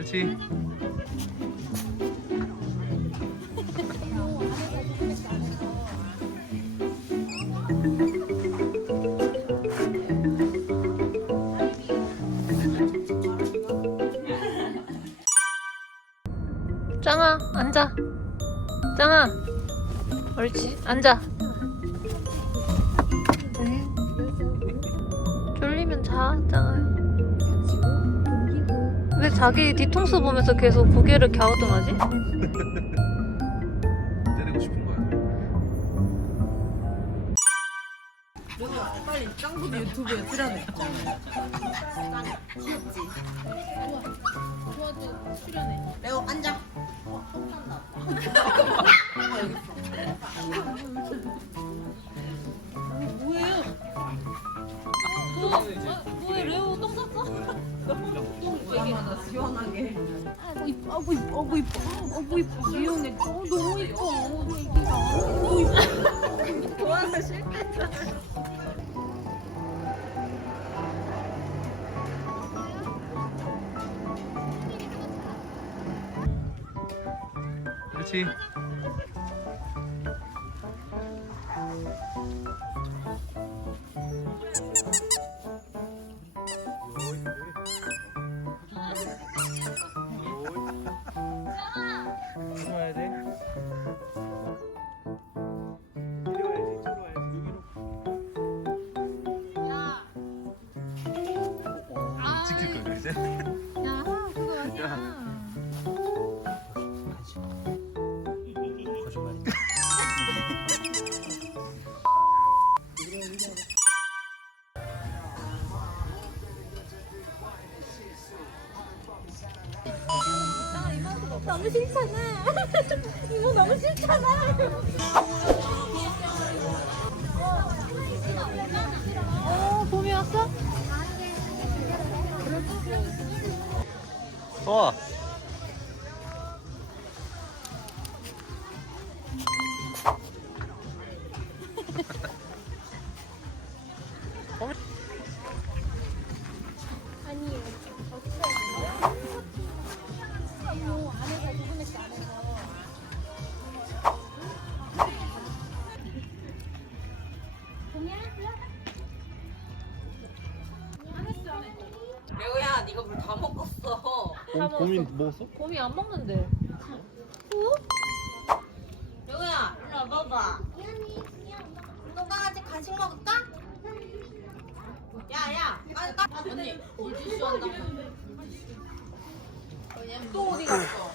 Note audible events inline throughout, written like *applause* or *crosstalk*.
그렇지. 짱아 앉아. 짱아. 옳지 앉아. 졸리면 자 짱아. 왜 자기 뒤통수 보면서 계속 고개를 갸우뚱하지? *laughs* 때리고 싶은 거야. 빨리 짱구도 유튜브에 출연해. 레오 시원하게. 아이고 이뻐 아이고 이뻐 아이고 이뻐 아이고 이뻐 귀여우네 어, 너무 이뻐 어, 애기가 너무 이뻐 좋아서 실패했다. 그렇지. 너무 싫잖아 *laughs* 이거 너무 싫잖아 어 봄이 왔어? 와. 레 곰이 먹었어? 곰이 안 먹는데 레오야, 일로 와봐봐. 너 강아지 간식 먹을까? 야, 야, 빨리 까. 언니, 물티슈 한다고. 또 어디 갔어?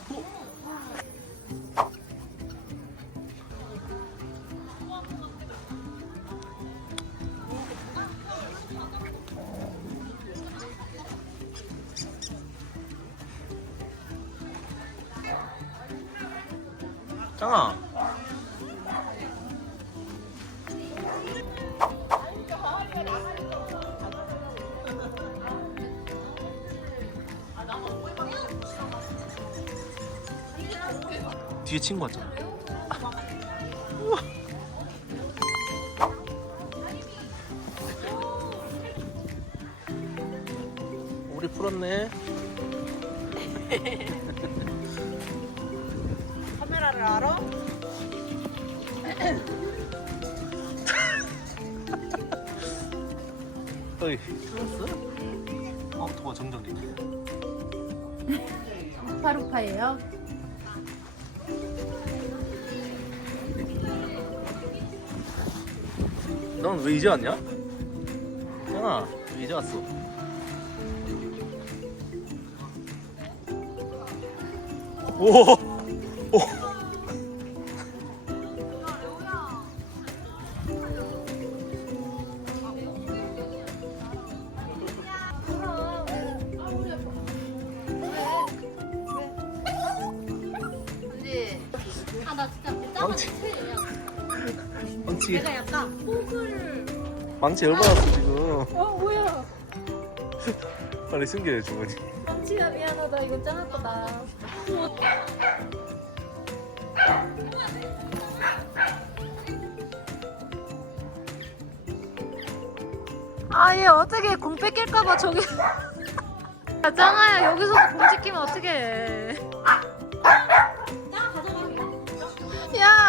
짱아. 뒤에 친구 왔잖아. 우리 풀었네. 알아? 어이. 어, 도가 정정이. 파루파예요 넌 왜 이제 왔냐? 짱아, 왜 이제 왔어? 오! 오! 나 진짜 망치. 망치, 내가 약간 호구를 망치 열받았어, 지금. 어 뭐야? 빨리 숨겨야 주머니. 망치야 미안하다. 이거 짠할 거다. 아얘 어떻게 공 뺏길까봐 저기. 야, *laughs* 짱아야 여기서 공 찍히면 어떡해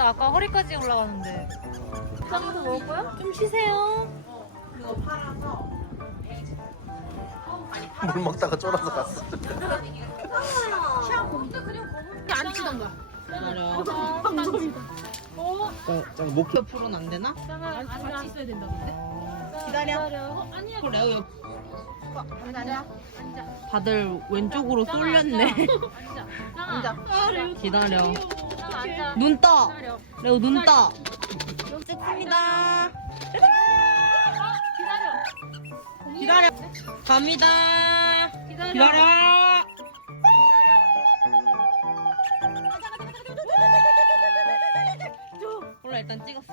아 아쉽다 아까 허리까지 올라가는데 짱도 먹을 거야? 좀 쉬세요 그거 팔아서 물 먹다가 쫄아서 갔어. 안 치던가. 기다려 방송이다. 짱 목. 옆으로는 안 되나? 짱아, 같이 있어야 된다, 근데. 기다려 어, 아니야. 레오 옆 앉아. 앉아. 다들 왼쪽으로 쏠렸네 앉아. 아, 레오 기다려 앉아. 눈 떠! 레오 눈 떠! 찍습니다 기다려. 기다려 갑니다 기다려. 기다려 몰라 일단 찍었어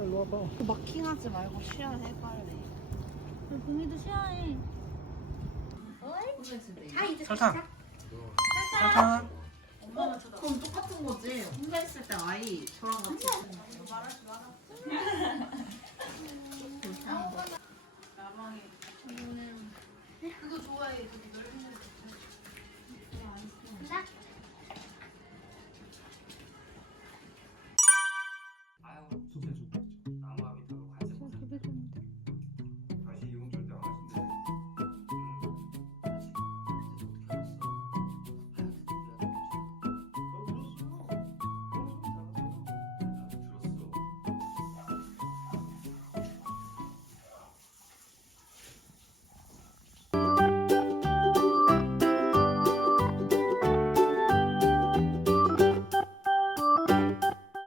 일로 와봐. 마킹하지 말고 쉬어해 빨리 공이도 쉬어해. 설탕. 설탕. 그럼 똑같은 거지 혼자 있을 때 아이 저랑 같이 그거 좋아